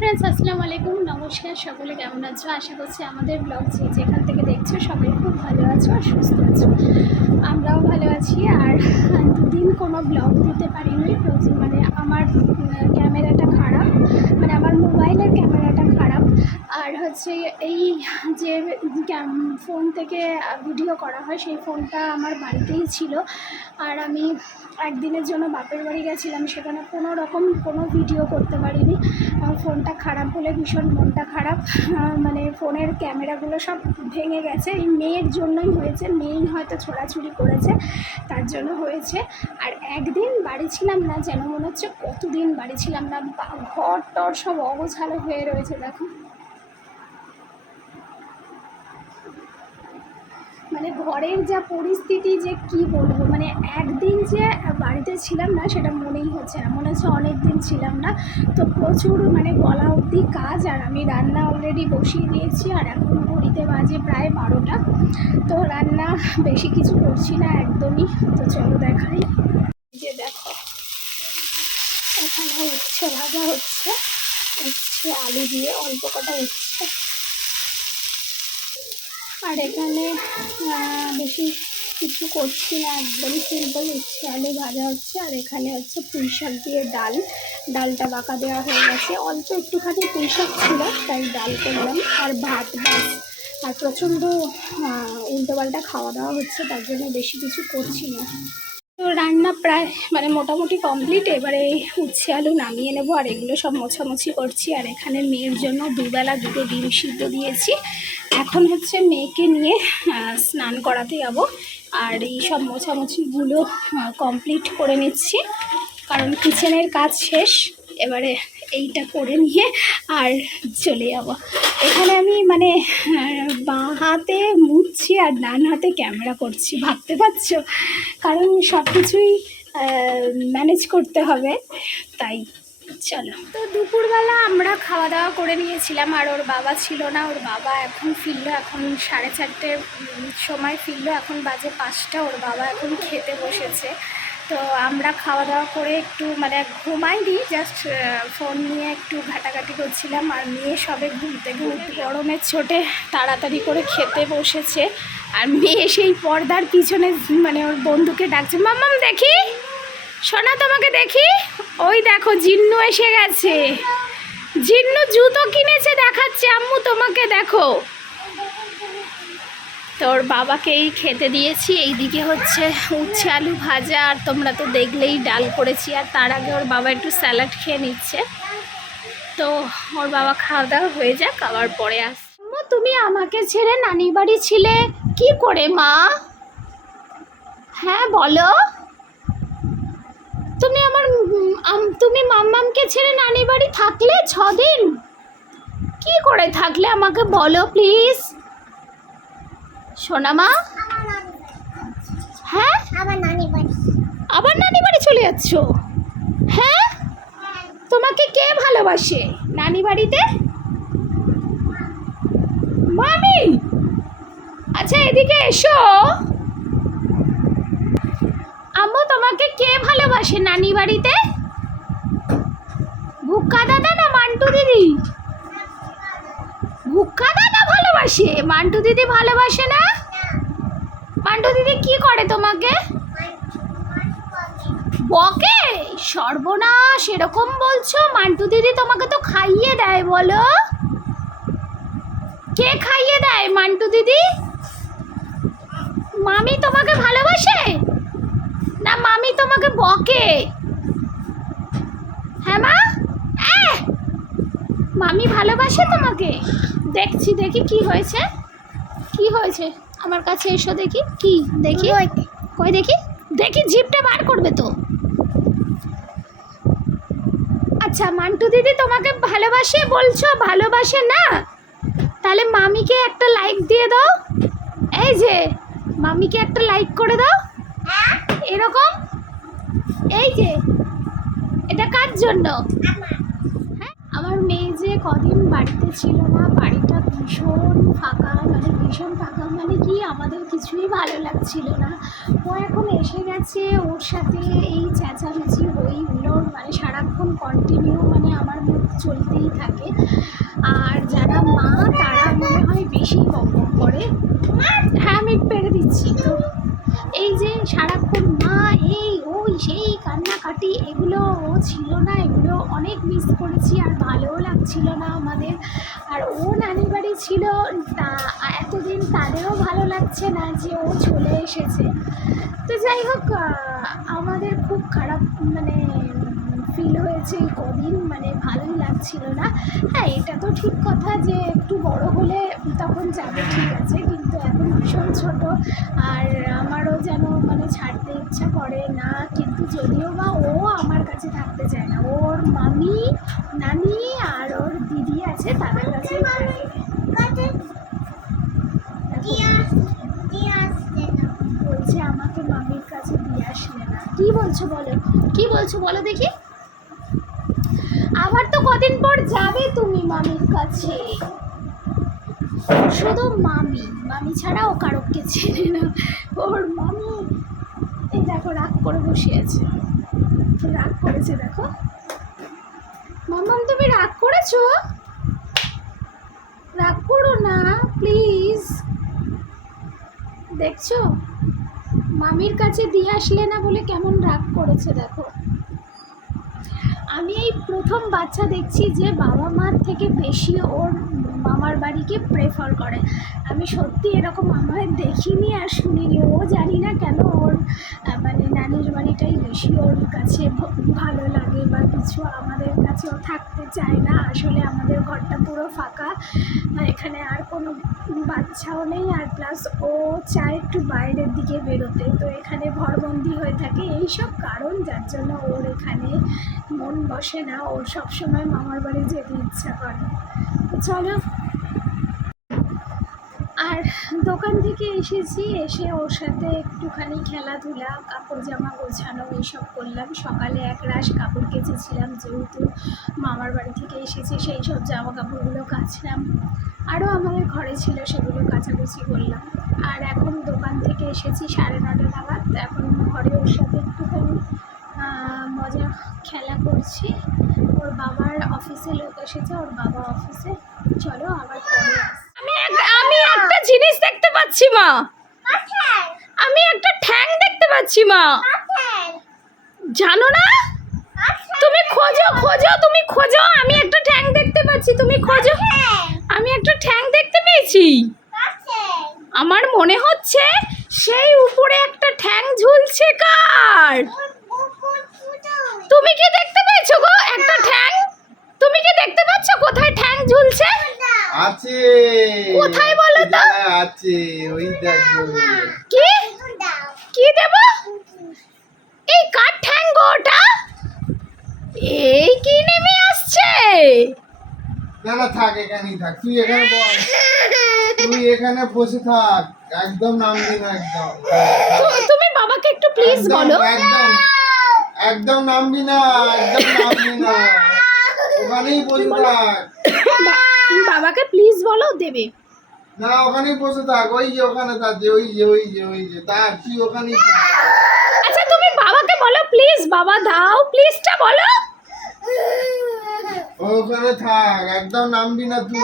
Friends আসসালামু আলাইকুম। নমস্কার সকলে, কেমন আছো? আশা করছি আমাদের ব্লগ যে যেখান থেকে দেখছ, সবাই খুব ভালো আছো আর সুস্থ আছো। আমরাও ভালো আছি আর দুদিন কোনো ব্লগ দিতে পারিনি। মানে আমার ক্যামেরাটা খারাপ মানে আমার মোবাইলের ক্যামেরাটা খারাপ। আর হচ্ছে এই যে ফোন থেকে ভিডিও করা হয়, সেই ফোনটা আমার বাড়িতেই ছিল। আর আমি একদিনের জন্য বাপের বাড়ি গেছিলাম, সেখানে কোনো রকম কোনো ভিডিও করতে পারিনি। ফোনটা খারাপ বলে ভীষণ মনটা খারাপ। মানে ফোনের ক্যামেরাগুলো সব ভেঙে গেছে। এই মেয়ের জন্যই হয়েছে। মেয়েই হয়তো ছোড়াছুড়ি করেছে, তার জন্য হয়েছে। আর একদিন বাড়ি ছিলাম না, যেন মনে হচ্ছে কতদিন বাড়ি ছিলাম না। ঘর টর সব অগোছালো হয়ে রয়েছে, দেখো। মানে ঘরের যা পরিস্থিতি যে কি বলব? মানে একদিন যে বাড়িতে ছিলাম না, সেটা মনেই হচ্ছে না। মনে হচ্ছে অনেক দিন ছিলাম না। তো প্রচুর মানে গলা অবধি কাজ, আর আমি রান্না অলরেডি বসিয়ে দিয়েছি, আর এখন ঘড়িতে বাজে প্রায় বারোটা। তো রান্না বেশি কিছু করছি না একদমই। তো চলো দেখাই। যে দেখো, এখানে উচ্ছে ভাজা হচ্ছে। উচ্ছে, আলু দিয়ে অল্প কটা উচ্ছে। আর এখানে বেশি কিছু করছি না একদম সিম্পল উচ্ছে আলু ভাজা হচ্ছে, আর এখানে হচ্ছে পুঁই শাক দিয়ে ডাল। ডালটা বাঁকা দেওয়া হয়ে গেছে। অল্প একটুখানি পুঁই শাক ছিল, তাই ডাল করলাম। আর ভাত বাস আর প্রচণ্ড উল্টোপাল্টা খাওয়া দাওয়া হচ্ছে, তার জন্য বেশি কিছু করছি না। তো রান্না প্রায় মানে মোটামুটি কমপ্লিট এবারে উচ্ছে, আলু নামিয়ে নেব আর এগুলো সব মোছামুছি করছি। আর এখানে মেয়ের জন্য দুবেলা দুটো ডিম সিদ্ধ দিয়েছি। এখন হচ্ছে মেয়েকে নিয়ে স্নান করাতে যাব। আর এই সব মোছামুছিগুলো কমপ্লিট করে নিচ্ছি। কারণ কিচেনের কাজ শেষ। এবারে এইটা করে নিয়ে আর চলে যাব। এখানে আমি মানে বাঁ হাতে মুছছি আর ডান হাতে ক্যামেরা করছি, ভাবতে পারছ? কারণ সব কিছুই ম্যানেজ করতে হবে, তাই চলো। তো দুপুরবেলা আমরা খাওয়া দাওয়া করে নিয়েছিলাম, আর ওর বাবা ছিল না, ওর বাবা এখন ফিরলো, এখন সাড়ে চারটে সময় ফিরলো, এখন বাজে পাঁচটা, ওর বাবা এখন খেতে বসেছে। তো আমরা খাওয়া দাওয়া করে একটু মানে ঘুমাইনি জাস্ট ফোন নিয়ে একটু ঘাটাঘাটি করছিলাম আর মেয়ে সবে ঘুম থেকে উঠে গরমের চোটে তাড়াতাড়ি করে খেতে বসেছে আর মেয়ে সেই পর্দার পিছনে মানে ওর বন্ধুকে ডাকছে, মাম্মাম, দেখি? সোনা তোমাকে দেখি? ওই দেখো, জিন্নু এসে গেছে। জিন্নু জুতো কিনেছে, দেখাচ্ছে, আম্মু, তোমাকে দেখো। তোর বাবাকেই খেতে দিয়েছি। এইদিকে হচ্ছে উচ্ছে আলু ভাজা, আর তোমরা তো দেখলেই ডাল করেছি। আর তার আগে ওর বাবা একটু স্যালাড খেয়ে নিচ্ছে। তো ওর বাবা খাওয়া দাওয়া হয়ে যাক, আবার পরে আস তুমি আমাকে ছেড়ে নানি বাড়ি ছিলে? কি করে, মা? হ্যাঁ বলো। তুমি আমার তুমি মাম্মামকে ছেড়ে নানি বাড়ি থাকলে ছদিন? কি করে থাকলে আমাকে বলো, প্লিজ? সোনামা হ্যাঁ? আবার নানি বাড়ি চলে যাচ্ছ? হ্যাঁ? তোমাকে কে ভালোবাসে? নানি বাড়িতে? মামি! আচ্ছা এদিকে এসো। আম্মু, তোমাকে কে ভালোবাসে নানি বাড়িতে? ভুক্কা দাদা না মান্টু দিদি? ভুক্কা দাদা ভালোবাসে? মান্টু দিদি ভালোবাসে না? মান্টু দিদি কি করে তোমাকে? বকে? সর্বনাশ এরকম বলছো? মান্টু দিদি তোমাকে তো খাইয়ে দেয় বলো। কে খাইয়ে দেয় মান্টু দিদি? মামি তোমাকে ভালোবাসে? না মামি তোমাকে বকে হ্যাঁ মা আহ! মামি ভালোবাসে তোমাকে? দেখছি দেখি কি হয়েছে। কি হয়েছে? আমার কাছে এসো দেখি। কি? দেখি। কই দেখি? দেখি জিপটা বার করবে তো। আচ্ছা মান্টু দিদি তোমাকে ভালোবাসে বলছো? ভালোবাসে না? তাহলে মামিকে একটা লাইক দিয়ে দাও। এই যে মামিকে একটা লাইক করে দাও। এরকম? এই যে এটা কার জন্য? হ্যাঁ আমার মেয়ে যে কদিন বাড়িতে ছিল না, বাড়িটা ভীষণ ফাঁকা মানে ভীষণ ফাঁকা মানে কি আমাদের কিছুই ভালো লাগছিল না। ও এখন এসে গেছে, ওর সাথে এই চেঁচামেচি হই হুল্লোড় মানে সারাক্ষণ কন্টিনিউ মানে আমার মুখ চলতেই থাকে। আর যারা মা, তারা মনে হয় বেশি বক করে। হ্যাঁ আমি পেরে দিচ্ছি। তো এই যে সারাক্ষণ মা, এই, ওই, সেই কান্নাকাটি এগুলো ছিল না, এগুলো অনেক মিস করেছি আর ভালোও লাগছিল না আমাদের। আর ও নানির বাড়ি ছিল, তা এতদিন তাদেরও ভালো লাগছে না যে ও চলে এসেছে। তো যাই হোক আমাদের খুব খারাপ মানে ফিল হয়েছে কদিন মানে ভালোই লাগছিল না। হ্যাঁ এটা তো ঠিক কথা যে একটু বড় হলে তখন যাবে ঠিক আছে, কিন্তু এখন ভীষণ ছোট আর আমারও যেন মানে ছাড়তে ইচ্ছা করে না, কিন্তু যদিও বা ও আমার কাছে থাকতে চায় না, ওর মামি, নানি আর ওর দিদি আছে, তাদের কাছে বলছে আমাকে মামির কাছে দিয়ে আসলে না। কি বলছো বলো? কি বলছো বলো দেখি। আবার তো কদিন পর যাবে তুমি মামির কাছে। শুধু মামি মামি ছাড়া ও কারোকে চেনে না। ওর মামি, এই দেখো, রাগ করে বসে আছে। রাগ করেছে, দেখো। মামাম তুমি রাগ করেছ? রাগ করো না প্লিজ দেখছ? মামির কাছে দিয়ে আসলে না বলে কেমন রাগ করেছে, দেখো। আমি এই প্রথম বাচ্চা দেখছি যে বাবা মার থেকে বেশি ওর মামার বাড়িকে প্রেফার করে। আমি সত্যি এরকম আমার দেখিনি আর শুনিনি। ও জানি না কেন ওর মানে নানির বাড়িটাই বেশি ওর কাছে ভালো লাগে বা কিছু আমাদের কাছেও থাকতে চায় না। আসলে আমাদের ঘরটা পুরো ফাঁকা। এখানে আর কোনো বাচ্চাও নেই। আর প্লাস ও চায় একটু বাইরের দিকে বেরোতে। তো এখানে ঘরবন্দি হয়ে থাকে। এই সব কারণ যার জন্য ওর এখানে মন বসে না। ওর সবসময় মামার বাড়ি যেতে ইচ্ছা করে। চলো দোকান থেকে এসেছি, এসে ওর সাথে একটুখানি খেলাধুলা, কাপড় জামা গোছানো এইসব করলাম। সকালে এক রাশ কাপড় কেচেছিলাম যেহেতু মামার বাড়ি থেকে এসেছি, সেই সব জামা কাপড়গুলো কাচলাম। আরও আমাদের ঘরে ছিল সেগুলো কাচাকুচি করলাম। আর এখন দোকান থেকে এসেছি সাড়ে নটা নাগাদ। এখন ঘরে ওর সাথে একটুখানি মজা খেলা করছি। ওর বাবার অফিসে লোক এসেছে, ওর বাবা অফিসে। চলো আবার পরে আসি। আমি একটা জিনিস দেখতে পাচ্ছি, মা। আমি একটা ঠ্যাং দেখতে পাচ্ছি, মা। জানো না? তুমি খোঁজো খোঁজো, তুমি খোঁজো। আমি একটা ঠ্যাং দেখতে পাচ্ছি, তুমি খোঁজো। আমি একটা ঠ্যাং দেখতে পেয়েছি। আমার মনে হচ্ছে সেই উপরে একটা ঠ্যাং ঝুলছে, কার? তুমি কি দেখতে পেয়েছ গো? একটা ঠ্যাং? তুমি কি দেখতে পাচ্ছ কোথায় ঠ্যাং ঝুলছে? আছে। কোথায় বলো তো? আছে ওই দেখো। কি? কি দেব? এই কার ঠ্যাং এই কি নেমে আসছে? না না থাক এখানেই থাক। তুই এখানে বস। তুই এখানে বসে থাক। একদম নামবি না একদম। তুমি বাবাকে একটু প্লিজ বলো। একদম। একদম নামবি না একদম নামবি না। ওখানেই বসে থাক। বাবাকে প্লিজ বলো দেবে। না ওখানেই বসে থাক ওই যে ওখানে থাক যে ওই যে ওই যে ওই যে থাক তুই ওখানেই আচ্ছা তুমি বাবাকে বলো প্লিজ বাবা দাও প্লিজটা বলো। ওখানে থাক একদম নামবি না তুই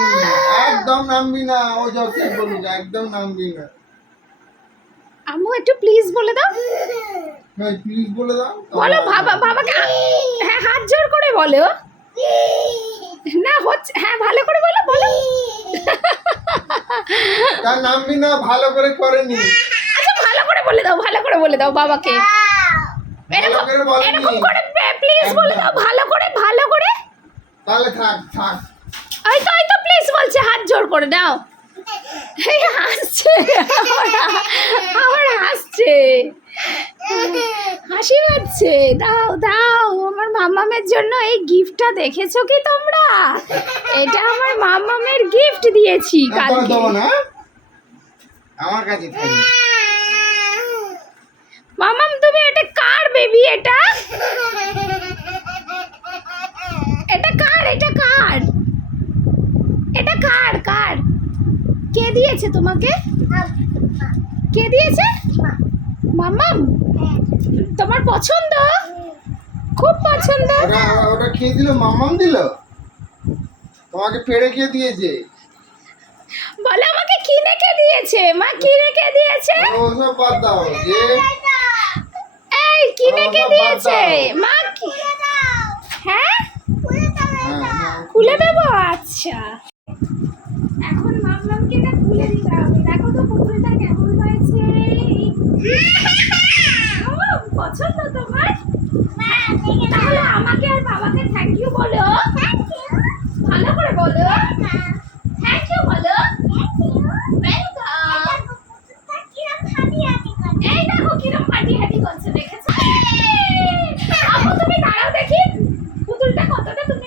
একদম নামবি না ও যত বলুক একদম নামবি না। আম্মু একটু প্লিজ বলে দাও। প্লিজ বলে দাও। বলো বাবা বাবাকে হ্যাঁ হাত জোর করে বলো। না হচ্ছে হ্যাঁ ভালো করে বলো বলো। তার নামবি না ভালো করে করেনি। আচ্ছা ভালো করে বলে দাও ভালো করে বলে দাও বাবাকে। এরকম করে এরকম করে প্লিজ বলে দাও ভালো করে ভালো করে। তাহলে থাক থাক। ওই তো ওই তো প্লিজ বলছে হাত জোর করে দাও। এই হাসছে আমার হাসছে। হাসি পাচ্ছে। দাও দাও আমার মামামের জন্য এই গিফটটা দেখেছ কি তোমরা? এটা আমার মামামের গিফট দিয়েছি হ্যাঁ, কালকে। হ্যাঁ? আমার কাছে মামাম তুমি এটা কার বেবি এটা? এটা কার এটা কার? এটা কার কার? কে দিয়েছে তোমাকে? কে দিয়েছে? মামাম। পছন্দ? খুব পছন্দ। ওটা ওটা কে দিল মামাম দিল। তোমাকে পেড়ে কে দিয়েছে। বলে আমাকে কিনে কে দিয়েছে? মা কিনে কে দিয়েছে? ওসব বাদ দাও যে এই কিনে কে বাদ দিয়েছে? মা কি হ্যাঁ? হ্যাঁ, হ্যাঁ। খুলে দেবো? আচ্ছা। এখন মামলামকে এটা খুলে দিতে হবে। দেখো তো পুতুলটা কেমন হয়েছে। পছন্দ তোমার আমাকে বাবাকে থ্যাংক ইউ বলো ভালো করে বলো থ্যাংক ইউ বলো এই দেখো কিরম হাঁটি হাঁটি করছে, দেখেছ? তুমি দাঁড়াও দেখি। পুতুলটা কতটা তুমি